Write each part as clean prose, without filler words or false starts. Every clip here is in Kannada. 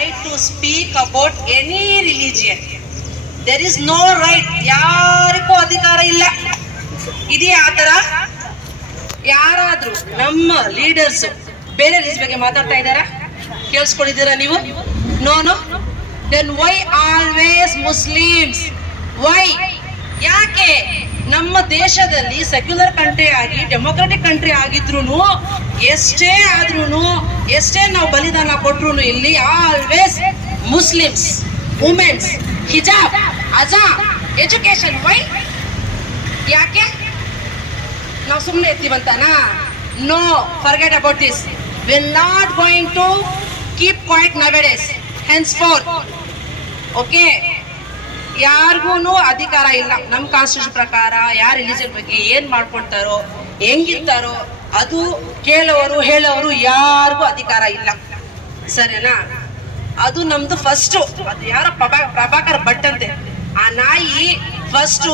right to speak about any religion. There is no right. ಯಾರಿಗೂ ಅಧಿಕಾರ ಇಲ್ಲ. ಇದೆಯಾ ಆತರ? ಯಾರಾದ್ರೂ ನಮ್ಮ ಲೀಡರ್ಸ್ ಬೇರೆ ರಿಲಿಜನ್ ಬಗ್ಗೆ ಮಾತಾಡ್ತಾ ಇದ್ದಾರಾ? ಕೇಳಿಸ್ಕೊಂಡಿದ್ದೀರಾ ನೀವು? No. Then why always Muslims? Why? ಯಾಕೆ ನಮ್ಮ ದೇಶದಲ್ಲಿ ಸೆಕ್ಯುಲರ್ ಕಂಟ್ರಿ ಆಗಿ ಡೆಮೊಕ್ರೆಟಿಕ್ ಕಂಟ್ರಿ ಆಗಿದ್ರು ಎಷ್ಟೇ ಆದ್ರೂ ಎಷ್ಟೇ ನಾವು ಬಲಿದಾನ ಕೊಟ್ರು ಇಲ್ಲಿ ಆಲ್ವೇಸ್ ಮುಸ್ಲಿಮ್ಸ್, ವುಮೆನ್ಸ್, ಹಿಜಾಬ್, ಅಜಾ, ಎಜುಕೇಶನ್. ವೈ? ಯಾಕೆ ನಾವು ಸುಮ್ಮನೆ ಇರ್ತೀವಂತಾನಾ? No, forget about this. Will not going to keep quiet nowadays, henceforth. Okay, ಯಾರಿಗೂ ಅಧಿಕಾರ ಇಲ್ಲ. ನಮ್ಮ ಕಾನ್ಸ್ಟಿಟ್ಯೂಷನ್ ಪ್ರಕಾರ ಯಾರ ರಿಲಿಜನ್ ಬಗ್ಗೆ ಏನ್ ಮಾಡ್ಕೊಳ್ತಾರೋ, ಹೆಂಗಿರ್ತಾರೋ ಅದು ಕೇಳೋರು ಹೇಳೋರು ಯಾರಿಗೂ ಅಧಿಕಾರ ಇಲ್ಲ. ಸರಿನಾ? ಅದು ನಮ್ದು ಫಸ್ಟ್. ಅದು ಯಾರ ಪ್ರಭಾಕರ್ ಭಟ್ ಅಂತೆ, ಆ ನಾಯಿ ಫಸ್ಟ್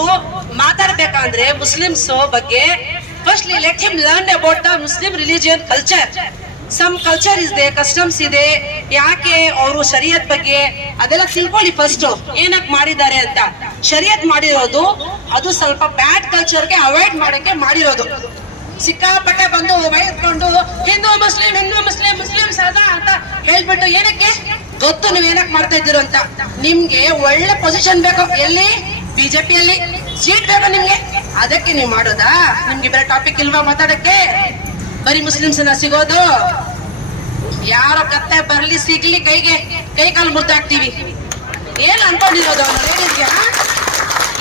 ಮಾತಾಡ್ಬೇಕಂದ್ರೆ ಮುಸ್ಲಿಮ್ಸ್ ಬಗ್ಗೆ firstly let him learn about the Muslim religion culture. Some culture ಇದೆ, ಕಸ್ಟಮ್ಸ್ ಇದೆ, ಯಾಕೆ ಅವರು ಶರಿಯತ್ ಬಗ್ಗೆ ಅದೆಲ್ಲ ತಿಳ್ಕೊಳ್ಳಿ ಫಸ್ಟ್. ಏನಕ್ಕೆ ಮಾಡಿದ್ದಾರೆ ಅಂತ. ಶರಿಯತ್ ಮಾಡಿರೋದು ಅದು ಸ್ವಲ್ಪ ಬ್ಯಾಡ್ ಕಲ್ಚರ್ಗೆ ಅವಾಯ್ಡ್ ಮಾಡಕ್ಕೆ ಮಾಡಿರೋದು. ಸಿಕ್ಕಾಪಟ್ಟೆ ಬಂದು ಬೈದ್ಕೊಂಡು ಹಿಂದೂ ಮುಸ್ಲಿಂ ಮುಸ್ಲಿಂ ಸಾದಾ ಅಂತ ಹೇಳ್ಬಿಟ್ಟು ಏನಕ್ಕೆ ಗೊತ್ತು ನೀವು ಏನಕ್ಕೆ ಮಾಡ್ತಾ ಇದ್ದೀರೋ ಅಂತ. ನಿಮ್ಗೆ ಒಳ್ಳೆ ಪೊಸಿಷನ್ ಬೇಕು, ಎಲ್ಲಿ? ಬಿಜೆಪಿಯಲ್ಲಿ ಸೀಟ್ ಬೇಕು ನಿಮ್ಗೆ, ಅದಕ್ಕೆ ನೀವು ಮಾಡೋದಾ? ನಿಮ್ಗೆ ಬೇರೆ ಟಾಪಿಕ್ ಇಲ್ವಾ ಮಾತಾಡಕ್ಕೆ? ಬರೀ ಮುಸ್ಲಿಮ್ಸ್ ಸಿಗೋದು? ಯಾರೋ ಕತ್ತೆ ಬರ್ಲಿ ಸಿಗ್ಲಿ ಕೈ ಕಾಲು ಮುರ್ದಾಕ್ತಿವಿ. ಏನ್ ಅನ್ಕೊಂಡಿರೋದು ಅವನು ಲೇಡೀಸ್ಗೆ?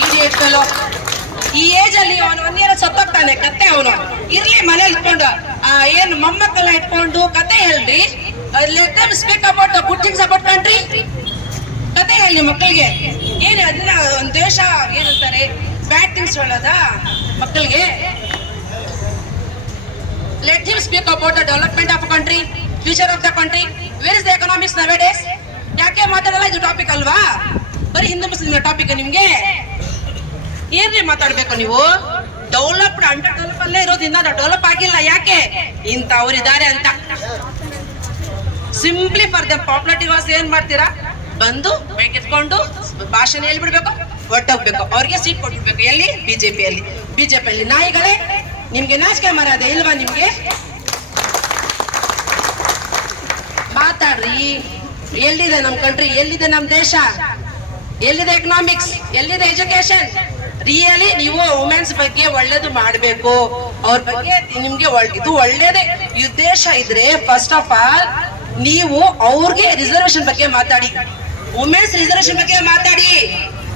Idiot fellow. ಈ ಏಜ್ ಅಲ್ಲಿ ಅವನು ಒಂದೇನ ಸತ್ತೋಗ್ತಾನೆ ಕತ್ತೆ. ಅವನು ಇರ್ಲಿ ಮನೇಲಿ ಇಟ್ಕೊಂಡು ಏನ್ ಮೊಮ್ಮಕ್ಕಳ ಇಟ್ಕೊಂಡು ಕತೆ ಹೇಳ್ರಿ. Let them speak about the good things about country. ಕತೆ ಹೇಳಿ ಮಕ್ಕಳಿಗೆ. ಏನು ಅದನ್ನ ಒಂದು ದೇಶ ಏನಂತಾರೆ ಬ್ಯಾಡ್ ಥಿಂಗ್ಸ್ ಹೇಳೋದ ಮಕ್ಕಳಿಗೆ? Let him speak about the development of a country, future of the country. Where is the economics nowadays? ಯಾಕೆ ಮಾತಾಡಲ್ಲ? ಇದು ಟಾಪಿಕ್ ಅಲ್ವಾ? ಬರೀ ಹಿಂದೂ ಮುಸ್ಲಿಂ ಟಾಪಿಕ್ ನಿಮ್ಗೆ? ಏನ್ರಿ ಮಾತಾಡ್ಬೇಕು ನೀವು? ಡೆವಲಪ್ಡ್ ಅಂಡರ್ ಡೆವಲಪ್ ಅಲ್ಲೇ ಇರೋದು, ಇನ್ನ ಡೆವಲಪ್ ಆಗಿಲ್ಲ. ಯಾಕೆ? ಇಂಥವ್ರಿದ್ದಾರೆ ಅಂತ. Simply for the popularity was ಏನ್ ಮಾಡ್ತೀರಾ? ಬಂದು ಎತ್ಕೊಂಡು ಭಾಷಣ ಹೇಳ್ಬಿಡ್ಬೇಕು, ಹೊಟ್ಟೋಗ್ಬೇಕು, ಅವ್ರಿಗೆ ಸೀಟ್ ಕೊಟ್ಬಿಡ್ಬೇಕು. ಎಲ್ಲಿ? ಬಿಜೆಪಿಯಲ್ಲಿ. ನಾಯಿಗಳೇ, ನಿಮ್ಗೆ ನಾಚಿಕೆ ಮರ್ಯಾದೆ ಇಲ್ವಾ? ನಿಮ್ಗೆ ಮಾತಾಡ್ರಿ. ಎಲ್ಲಿದೆ ನಮ್ ಕಂಟ್ರಿ? ಎಲ್ಲಿದೆ ನಮ್ ದೇಶ? ಎಲ್ಲಿದೆ ಎಕನಾಮಿಕ್ಸ್? ಎಲ್ಲಿದೆ ಎಜುಕೇಶನ್? ರಿಯಲಿ ನೀವು ವುಮೆನ್ಸ್ ಬಗ್ಗೆ ಒಳ್ಳೇದು ಮಾಡ್ಬೇಕು. ಅವ್ರ ಬಗ್ಗೆ ನಿಮ್ಗೆ ಇದು ಒಳ್ಳೇದೇ ಉದ್ದೇಶ ಇದ್ರೆ ಫಸ್ಟ್ ಆಫ್ ಆಲ್ ನೀವು ಅವ್ರಿಗೆ ರಿಸರ್ವೇಶನ್ ಬಗ್ಗೆ ಮಾತಾಡಿ, ವುಮೆನ್ಸ್ ರಿಸರ್ವೇಶನ್ ಬಗ್ಗೆ ಮಾತಾಡಿ,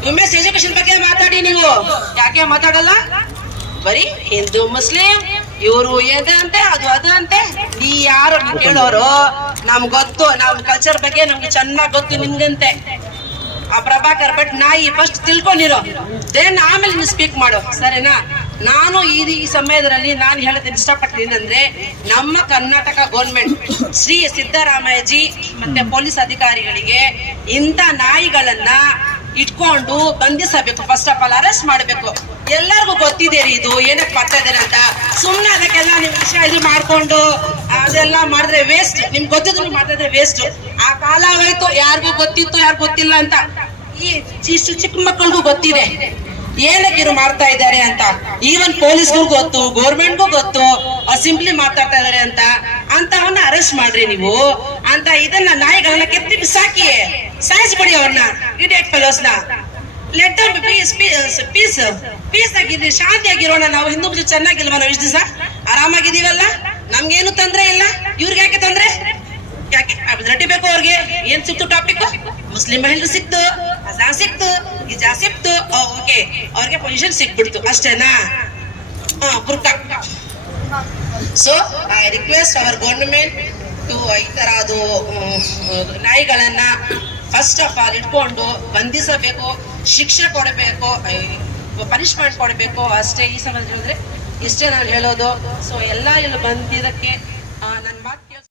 ವುಮೆನ್ಸ್ ಎಜುಕೇಶನ್ ಬಗ್ಗೆ ಮಾತಾಡಿ. ನೀವು ಯಾಕೆ ಮಾತಾಡಲ್ಲ? ಬರೀ ಹಿಂದೂ ಮುಸ್ಲಿಂ ಇವರು ಅಂತೆ ಅದು ಅಂತೆ. ನೀ ಯಾರು ಕೇಳೋರು? ನಮ್ಗೆ ಗೊತ್ತು, ನಮ್ ಕಲ್ಚರ್ ಬಗ್ಗೆ ನಮ್ಗೆ ಚೆನ್ನಾಗ್ ಗೊತ್ತು. ನಿಮ್ಗಂತೆ ಆ ಪ್ರಭಾಕರ್ ಭಟ್ ನಾಯಿ ಫಸ್ಟ್ ತಿಳ್ಕೊಂಡಿರೋ, ದೆನ್ ಆಮೇಲೆ ನೀವು ಸ್ಪೀಕ್ ಮಾಡೋ. ಸರಿನಾ? ನಾನು ಈ ಸಮಯದಲ್ಲಿ ನಾನು ಹೇಳೋದನ್ನ ಇಷ್ಟಪಡ್ತೀನಿ ಅಂದ್ರೆ, ನಮ್ಮ ಕರ್ನಾಟಕ ಗೌರ್ಮೆಂಟ್ ಶ್ರೀ ಸಿದ್ದರಾಮಯ್ಯಜಿ ಮತ್ತೆ ಪೊಲೀಸ್ ಅಧಿಕಾರಿಗಳಿಗೆ ಇಂಥ ನಾಯಿಗಳನ್ನ ಇಟ್ಕೊಂಡು ಬಂಧಿಸಬೇಕು. ಫಸ್ಟ್ ಆಫ್ ಆಲ್ ಅರೆಸ್ಟ್ ಮಾಡಬೇಕು. ಎಲ್ಲರಿಗೂ ಗೊತ್ತಿದೆ ರೀ ಇದು ಏನಕ್ಕೆ ಬರ್ತಾ ಇದ್ದಾರೆ ಅಂತ. ಸುಮ್ಮನೆ ಅದಕ್ಕೆಲ್ಲ ನಿಮ್ ವಿಷಯ ಇದು ಮಾಡ್ಕೊಂಡು ಅದೆಲ್ಲ ಮಾಡಿದ್ರೆ ವೇಸ್ಟ್. ನಿಮ್ಗೆ ಗೊತ್ತಿದ್ರು ಮಾತಾಡಿದ್ರೆ ವೇಸ್ಟ್. ಆ ಕಾಲ ಆಗೋಯ್ತು. ಯಾರಿಗೂ ಗೊತ್ತಿತ್ತು, ಯಾರು ಗೊತ್ತಿಲ್ಲ ಅಂತ. ಈ ಚಿಕ್ಕ ಮಕ್ಕಳಿಗೂ ಗೊತ್ತಿದೆ ಏನಕ್ಕೆ ಇವ್ರು ಮಾಡ್ತಾ ಇದ್ದಾರೆ ಅಂತ. ಈವನ್ ಪೊಲೀಸ್ಗೂ ಗೊತ್ತು, ಗೌರ್ಮೆಂಟ್ಗೂ ಗೊತ್ತು ಸಿಂಪ್ಲಿ ಮಾತಾಡ್ತಾ ಇದಾರೆ ಅಂತ. ಅಂತವನ್ನ ಅರೆಸ್ಟ್ ಮಾಡ್ರಿ ನೀವು. ಅಂತ ಇದನ್ನ ನಾಯಿಗಳನ್ನ ಕೆತ್ತಿ ಬಿಸಾಕಿ ಸಾಯಿಸ್ಬಿಡಿ ಅವ್ರನ್ನ, ಇಡಿಯಟ್ ಫೆಲೋಸ್ನ. ಲೆಟ್ ದೆಮ್ ಪೀಸ್ ಆಗಿರ್ಲಿ, ಶಾಂತಿಯಾಗಿರೋಣ. ನಾವು ಹಿಂದೂ ಮುಸ್ಲಿಂ ಚೆನ್ನಾಗಿಲ್ವಾ? ನಾವು ಇಷ್ಟು ದಿವಸ ಆರಾಮಾಗಿದೀವಲ್ಲ, ನಮ್ಗೇನು ತೊಂದ್ರೆ ಇಲ್ಲ. ಇವ್ರಿಗೆ ಯಾಕೆ ತೊಂದ್ರೆ? ಯಾಕೆ ರೆಡ್ಡಿ ಬೇಕು? ಅವ್ರಿಗೆ ಏನ್ ಸಿಕ್ತು ಟಾಪಿಕ್? ಮುಸ್ಲಿಂ ಮಹಿಳೆರು ಸಿಕ್ತು, ಅಜಾನ್ ಸಿಕ್ತು, ಇಜಾ ಸಿಕ್ತು. ಓಕೆ, ಅವ್ರಿಗೆ ಪೊಸಿಷನ್ ಸಿಕ್ಬಿಡ್ತು ಅಷ್ಟೇನಾ? ಬುರ್ಕಾ. So I request our government to ಈ ತರ ಅದು ನಾಯಿಗಳನ್ನ ಫಸ್ಟ್ ಆಫ್ ಆಲ್ ಇಟ್ಕೊಂಡು ಬಂಧಿಸಬೇಕು, ಶಿಕ್ಷೆ ಕೊಡಬೇಕು, ಪನಿಷ್ಮೆಂಟ್ ಕೊಡಬೇಕು ಅಷ್ಟೇ. ಈ ಸಮಯದಲ್ಲಿ ಹೇಳಿದ್ರೆ ಇಷ್ಟೇ ನಾನು ಹೇಳೋದು. ಸೊ ಎಲ್ಲ ಇಲ್ಲಿ ಬಂದಿದ್ದಕ್ಕೆ